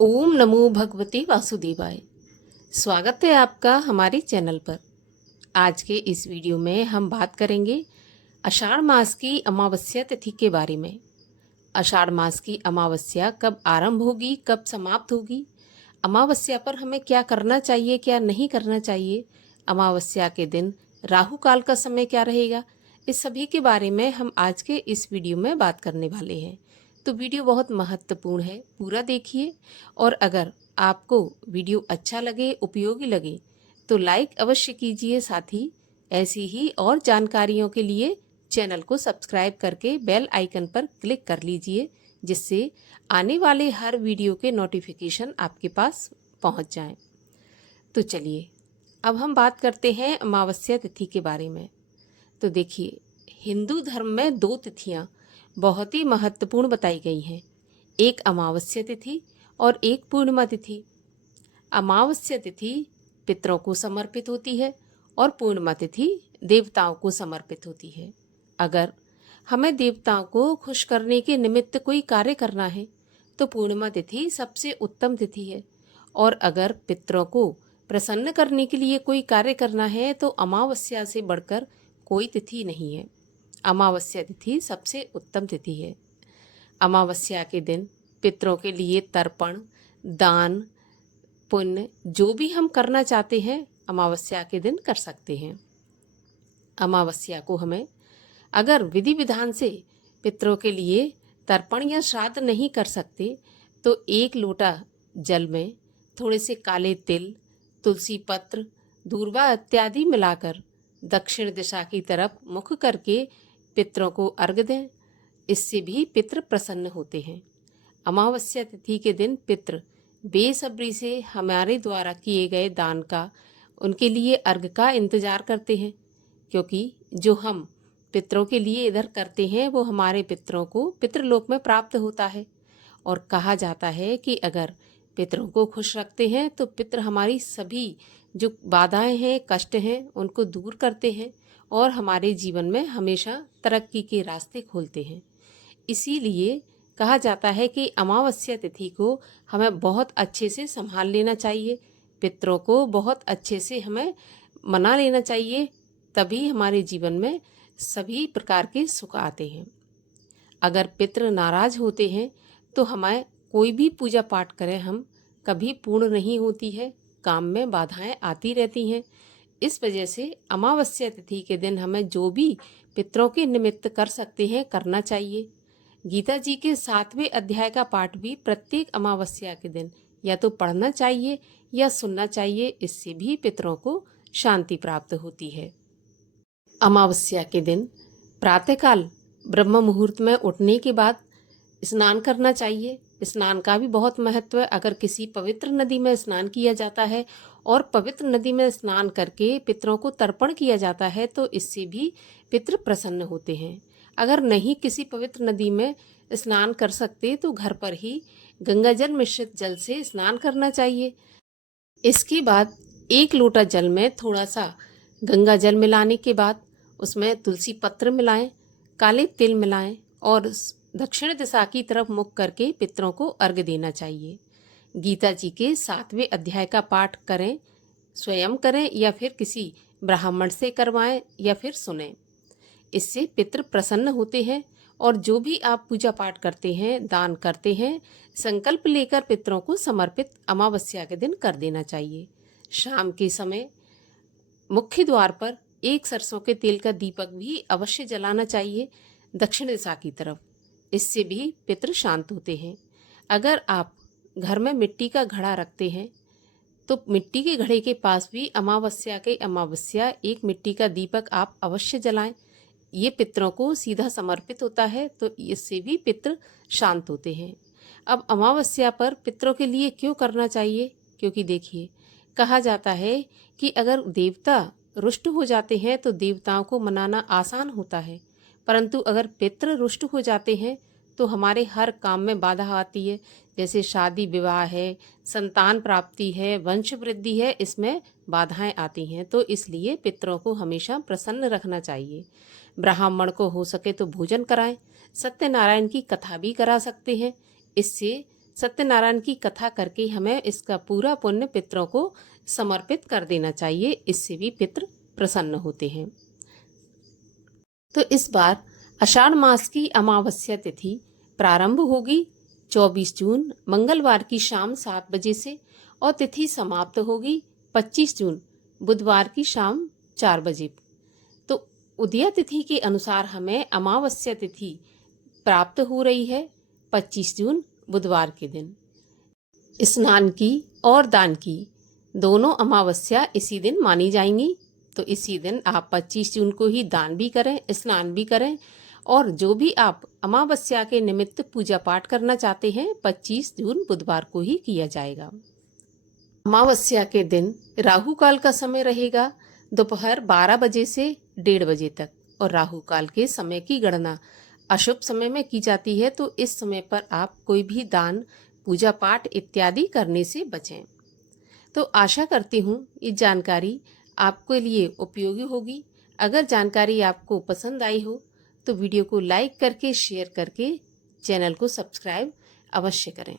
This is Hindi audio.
ओम नमो भगवते वासुदेवाय। स्वागत है आपका हमारे चैनल पर। आज के इस वीडियो में हम बात करेंगे आषाढ़ मास की अमावस्या तिथि के बारे में। आषाढ़ मास की अमावस्या कब आरंभ होगी, कब समाप्त होगी, अमावस्या पर हमें क्या करना चाहिए, क्या नहीं करना चाहिए, अमावस्या के दिन राहु काल का समय क्या रहेगा, इस सभी के बारे में हम आज के इस वीडियो में बात करने वाले हैं। तो वीडियो बहुत महत्वपूर्ण है, पूरा देखिए। और अगर आपको वीडियो अच्छा लगे, उपयोगी लगे तो लाइक अवश्य कीजिए। साथ ही ऐसी ही और जानकारियों के लिए चैनल को सब्सक्राइब करके बेल आइकन पर क्लिक कर लीजिए, जिससे आने वाले हर वीडियो के नोटिफिकेशन आपके पास पहुंच जाएं। तो चलिए अब हम बात करते हैं अमावस्या तिथि के बारे में। तो देखिए, हिंदू धर्म में दो तिथियां बहुत ही महत्वपूर्ण बताई गई हैं, एक अमावस्या तिथि और एक पूर्णिमा तिथि। अमावस्या तिथि पितरों को समर्पित होती है और पूर्णिमा तिथि देवताओं को समर्पित होती है। अगर हमें देवताओं को खुश करने के निमित्त कोई कार्य करना है तो पूर्णिमा तिथि सबसे उत्तम तिथि है, और अगर पितरों को प्रसन्न करने के लिए कोई कार्य करना है तो अमावस्या से बढ़कर कोई तिथि नहीं है। अमावस्या तिथि सबसे उत्तम तिथि है। अमावस्या के दिन पितरों के लिए तर्पण, दान, पुण्य जो भी हम करना चाहते हैं अमावस्या के दिन कर सकते हैं। अमावस्या को हमें अगर विधि विधान से पितरों के लिए तर्पण या श्राद्ध नहीं कर सकते तो एक लोटा जल में थोड़े से काले तिल, तुलसी पत्र, दूर्वा इत्यादि मिलाकर दक्षिण दिशा की तरफ मुख करके पितरों को अर्घ्य दें। इससे भी पितृ प्रसन्न होते हैं। अमावस्या तिथि के दिन पितृ बेसब्री से हमारे द्वारा किए गए दान का, उनके लिए अर्घ का इंतजार करते हैं, क्योंकि जो हम पितरों के लिए इधर करते हैं वो हमारे पितरों को पितृलोक में प्राप्त होता है। और कहा जाता है कि अगर पितरों को खुश रखते हैं तो पितृ हमारी सभी जो बाधाएं हैं, कष्ट हैं, उनको दूर करते हैं और हमारे जीवन में हमेशा तरक्की के रास्ते खोलते हैं। इसीलिए कहा जाता है कि अमावस्या तिथि को हमें बहुत अच्छे से संभाल लेना चाहिए, पितरों को बहुत अच्छे से हमें मना लेना चाहिए, तभी हमारे जीवन में सभी प्रकार के सुख आते हैं। अगर पितृ नाराज होते हैं तो हमें कोई भी पूजा पाठ करें हम कभी पूर्ण नहीं होती है, काम में बाधाएं आती रहती हैं। इस वजह से अमावस्या तिथि के दिन हमें जो भी पितरों के निमित्त कर सकते हैं करना चाहिए। गीता जी के 7वें अध्याय का पाठ भी प्रत्येक अमावस्या के दिन या तो पढ़ना चाहिए या सुनना चाहिए, इससे भी पितरों को शांति प्राप्त होती है। अमावस्या के दिन प्रातःकाल ब्रह्म मुहूर्त में उठने के बाद स्नान करना चाहिए। स्नान का भी बहुत महत्व है। अगर किसी पवित्र नदी में स्नान किया जाता है और पवित्र नदी में स्नान करके पितरों को तर्पण किया जाता है तो इससे भी पितृ प्रसन्न होते हैं। अगर नहीं किसी पवित्र नदी में स्नान कर सकते तो घर पर ही गंगा जल मिश्रित जल से स्नान करना चाहिए। इसके बाद एक लोटा जल में थोड़ा सा गंगा जल मिलाने के बाद उसमें तुलसी पत्र मिलाएं, काले तिल मिलाएं और दक्षिण दिशा की तरफ मुख करके पितरों को अर्घ्य देना चाहिए। गीता जी के 7वें अध्याय का पाठ करें, स्वयं करें या फिर किसी ब्राह्मण से करवाएं या फिर सुनें। इससे पितृ प्रसन्न होते हैं और जो भी आप पूजा पाठ करते हैं, दान करते हैं, संकल्प लेकर पितरों को समर्पित अमावस्या के दिन कर देना चाहिए। शाम के समय मुख्य द्वार पर एक सरसों के तेल का दीपक भी अवश्य जलाना चाहिए दक्षिण दिशा की तरफ। इससे भी पितृ शांत होते हैं। अगर आप घर में मिट्टी का घड़ा रखते हैं तो मिट्टी के घड़े के पास भी अमावस्या एक मिट्टी का दीपक आप अवश्य जलाएं। ये पितरों को सीधा समर्पित होता है तो इससे भी पितृ शांत होते हैं। अब अमावस्या पर पितरों के लिए क्यों करना चाहिए, क्योंकि देखिए कहा जाता है कि अगर देवता रुष्ट हो जाते हैं तो देवताओं को मनाना आसान होता है, परंतु अगर पितृ रुष्ट हो जाते हैं तो हमारे हर काम में बाधा आती है। जैसे शादी विवाह है, संतान प्राप्ति है, वंश वृद्धि है, इसमें बाधाएं आती हैं। तो इसलिए पितरों को हमेशा प्रसन्न रखना चाहिए। ब्राह्मण को हो सके तो भोजन कराएं, सत्यनारायण की कथा भी करा सकते हैं। इससे सत्यनारायण की कथा करके हमें इसका पूरा पुण्य पितरों को समर्पित कर देना चाहिए। इससे भी पितृ प्रसन्न होते हैं। तो इस बार आषाढ़ मास की अमावस्या तिथि प्रारंभ होगी 24 जून मंगलवार की शाम 7 बजे से और तिथि समाप्त होगी 25 जून बुधवार की शाम 4 बजे। तो उदया तिथि के अनुसार हमें अमावस्या तिथि प्राप्त हो रही है 25 जून बुधवार के दिन। स्नान की और दान की दोनों अमावस्या इसी दिन मानी जाएंगी। तो इसी दिन आप 25 जून को ही दान भी करें, स्नान भी करें, और जो भी आप अमावस्या के निमित्त पूजा पाठ करना चाहते हैं 25 जून बुधवार को ही किया जाएगा। अमावस्या के दिन राहु काल का समय रहेगा दोपहर 12 बजे से 1:30 बजे तक, और राहु काल के समय की गणना अशुभ समय में की जाती है। तो इस समय पर आप कोई भी दान, पूजा पाठ इत्यादि करने से बचें। तो आशा करती हूँ ये जानकारी आपके लिए उपयोगी होगी। अगर जानकारी आपको पसंद आई हो तो वीडियो को लाइक करके, शेयर करके चैनल को सब्सक्राइब अवश्य करें।